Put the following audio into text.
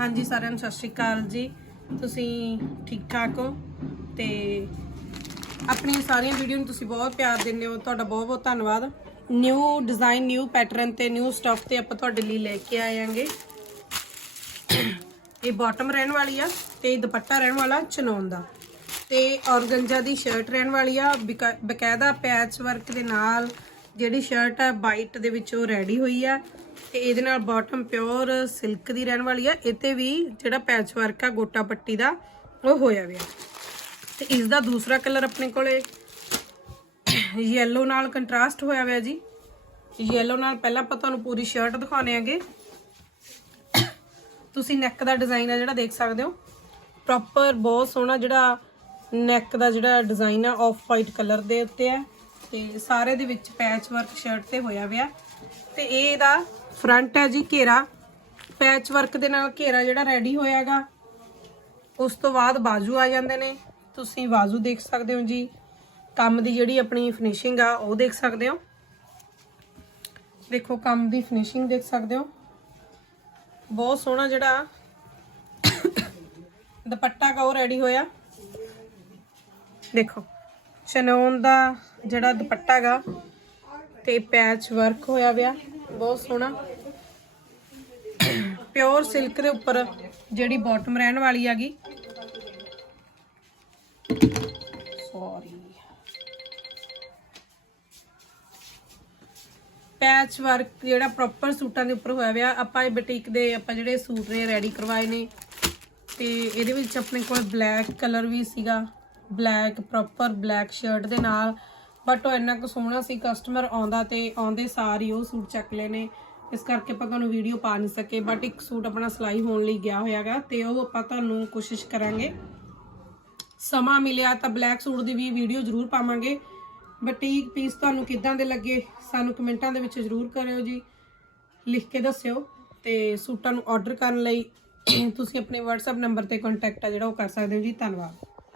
ਹਾਂਜੀ, ਸਾਰਿਆਂ ਨੂੰ ਸਤਿ ਸ਼੍ਰੀ ਅਕਾਲ ਜੀ। ਤੁਸੀਂ ਠੀਕ ਠਾਕ ਹੋ? ਤੇ ਆਪਣੀਆਂ ਸਾਰੀਆਂ ਵੀਡੀਓ ਨੂੰ ਤੁਸੀਂ ਬਹੁਤ ਪਿਆਰ ਦਿੰਦੇ ਹੋ। ਤੁਹਾਡਾ ਬਹੁਤ ਬਹੁਤ ਧੰਨਵਾਦ। ਨਿਊ ਡਿਜ਼ਾਈਨ ਨਿਊ ਪੈਟਰਨ ਤੇ ਨਿਊ ਸਟਫ ਤੇ ਆਪਾਂ ਤੁਹਾਡੇ ਲਈ ਲੈ ਕੇ ਆਏ ਆਂਗੇ ਇਹ ਬਾਟਮ ਰਹਿਣ ਵਾਲੀ ਆ ਤੇ ਇਹ ਦੁਪੱਟਾ ਰਹਿਣ ਵਾਲਾ ਚਨੌਨ ਦਾ। ਤੇ ਔਰਗੰਜਾ ਦੀ ਸ਼ਰਟ ਰਹਿਣ ਵਾਲੀ ਆ, ਬਕਾ- ਬਕਾਇਦਾ ਪੈਚ ਵਰਕ ਦੇ ਨਾਲ ਜਿਹੜੀ ਸ਼ਰਟ ਹੈ ਵਾਈਟ ਦੇ ਵਿੱਚ ਉਹ ਰੈਡੀ ਹੋਈ ਆ ਤੇ ਇਹਦੇ ਨਾਲ ਬਾਟਮ ਪਿਓਰ ਸਿਲਕ ਦੀ ਰਹਿਣ ਵਾਲੀ ਆ। ਇਹਤੇ ਵੀ ਜਿਹੜਾ ਪੈਚ ਵਰਕ ਆ, ਗੋਟਾ ਪੱਟੀ ਦਾ, ਉਹ ਹੋਇਆ ਵਿਆ ਤੇ ਇਸ ਦਾ ਦੂਸਰਾ ਕਲਰ ਆਪਣੇ ਕੋਲੇ ਯੈਲੋ ਨਾਲ ਕੰਟਰਾਸਟ ਹੋਇਆ ਹੋਇਆ ਜੀ। ਯੈਲੋ ਨਾਲ ਪਹਿਲਾਂ ਆਪਾਂ ਤੁਹਾਨੂੰ ਪੂਰੀ ਸ਼ਰਟ ਦਿਖਾਉਣੇ ਆਂਗੇ। ਤੁਸੀਂ ਨੈਕ ਦਾ ਡਿਜ਼ਾਈਨ ਆ ਜਿਹੜਾ ਦੇਖ ਸਕਦੇ ਹੋ। ਪ੍ਰੋਪਰ ਬਹੁਤ ਸੋਹਣਾ ਜਿਹੜਾ ਨੈਕ ਦਾ ਜਿਹੜਾ ਡਿਜ਼ਾਈਨ ਆ ਆਫ ਵਾਈਟ ਕਲਰ ਦੇ ਉੱਤੇ ਹੈ ਤੇ ਸਾਰੇ ਦੇ ਵਿੱਚ ਪੈਚ ਵਰਕ ਸ਼ਰਟ ਤੇ ਹੋਇਆ ਹੋਇਆ ਤੇ ਇਹ ਇਹਦਾ ਫਰੰਟ ਹੈ ਜੀ ਘੇਰਾ। ਪੈਚ ਵਰਕ ਦੇ ਨਾਲ ਘੇਰਾ ਜਿਹੜਾ ਰੈਡੀ ਹੋਇਆਗਾ। ਉਸ ਤੋਂ ਬਾਅਦ ਬਾਜੂ ਆ ਜਾਂਦੇ ਨੇ। ਤੁਸੀਂ ਬਾਜੂ ਦੇਖ ਸਕਦੇ ਹੋ ਜੀ। ਕੰਮ ਦੀ ਜਿਹੜੀ ਆਪਣੀ ਫਿਨਿਸ਼ਿੰਗ ਆ, ਉਹ ਦੇਖ ਸਕਦੇ ਹੋ। ਦੇਖੋ, ਕੰਮ ਦੀ ਫਿਨਿਸ਼ਿੰਗ ਦੇਖ ਸਕਦੇ ਹੋ। ਬਹੁਤ ਸੋਹਣਾ ਜਿਹੜਾ ਦੁਪੱਟਾ ਕਾ ਉਹ ਰੈਡੀ ਹੋਇਆ। ਦੇਖੋ ਚਨੌਨ ਦਾ ਜਿਹੜਾ ਦੁਪੱਟਾ ਗਾ ਤੇ ਪੈਚ ਵਰਕ ਹੋਇਆ ਵਿਆ, ਬਹੁਤ ਸੋਹਣਾ। ਪਿਓਰ ਸਿਲਕ ਦੇ ਉੱਪਰ ਜਿਹੜੀ ਬਾਟਮ ਰਹਿਣ ਵਾਲੀ ਹੈਗੀ। ਸੌਰੀ ਪੈਚ ਵਰਕ ਜਿਹੜਾ ਪ੍ਰੋਪਰ ਸੂਟਾਂ ਦੇ ਉੱਪਰ ਹੋਇਆ ਵਿਆ, ਆਪਾਂ ਇਹ ਬੁਟੀਕ ਦੇ ਆਪਾਂ ਜਿਹੜੇ ਸੂਟ ਨੇ ਰੈਡੀ ਕਰਵਾਏ ਨੇ। ਤੇ ਇਹਦੇ ਵਿੱਚ ਆਪਣੇ ਕੋਲ ਬਲੈਕ ਕਲਰ ਵੀ ਸੀਗਾ ਬਲੈਕ ਪ੍ਰੋਪਰ ਬਲੈਕ ਸ਼ਰਟ ਦੇ ਨਾਲ। ਬਟ ਉਹ ਇੰਨਾ ਕੁ ਸੋਹਣਾ ਸੀ ਕਸਟਮਰ ਆਉਂਦਾ ਤੇ ਆਉਂਦੇ ਸਾਰ ਹੀ ਉਹ ਸੂਟ ਚੱਕ ਲਏ ਨੇ ਇਸ ਕਰਕੇ ਆਪਾਂ ਤੁਹਾਨੂੰ ਵੀਡੀਓ ਪਾ ਨਹੀਂ ਸਕੇ ਬਟ ਇੱਕ ਸੂਟ ਆਪਣਾ ਸਿਲਾਈ ਹੋਣ ਲਈ ਗਿਆ ਹੋਇਆਗਾ ਤੇ ਉਹ ਆਪਾਂ ਤੁਹਾਨੂੰ ਕੋਸ਼ਿਸ਼ ਕਰਾਂਗੇ। ਸਮਾਂ ਮਿਲਿਆ ਤਾਂ ਬਲੈਕ ਸੂਟ ਦੀ ਵੀ ਵੀਡੀਓ ਜ਼ਰੂਰ ਪਾਵਾਂਗੇ। ਬਟੀਕ ਪੀਸ ਤੁਹਾਨੂੰ ਕਿੱਦਾਂ ਦੇ ਲੱਗੇ, ਸਾਨੂੰ ਕਮੈਂਟਾਂ ਦੇ ਵਿੱਚ ਜ਼ਰੂਰ ਕਰਿਓ ਜੀ। ਲਿਖ ਕੇ ਦੱਸਿਓ ਤੇ ਸੂਟਾਂ ਨੂੰ ਆਰਡਰ ਕਰਨ ਲਈ ਤੁਸੀਂ ਆਪਣੇ WhatsApp ਨੰਬਰ ਤੇ ਕੰਟੈਕਟ ਆ ਜਿਹੜਾ ਉਹ ਕਰ ਸਕਦੇ ਹੋ ਜੀ। ਧੰਨਵਾਦ।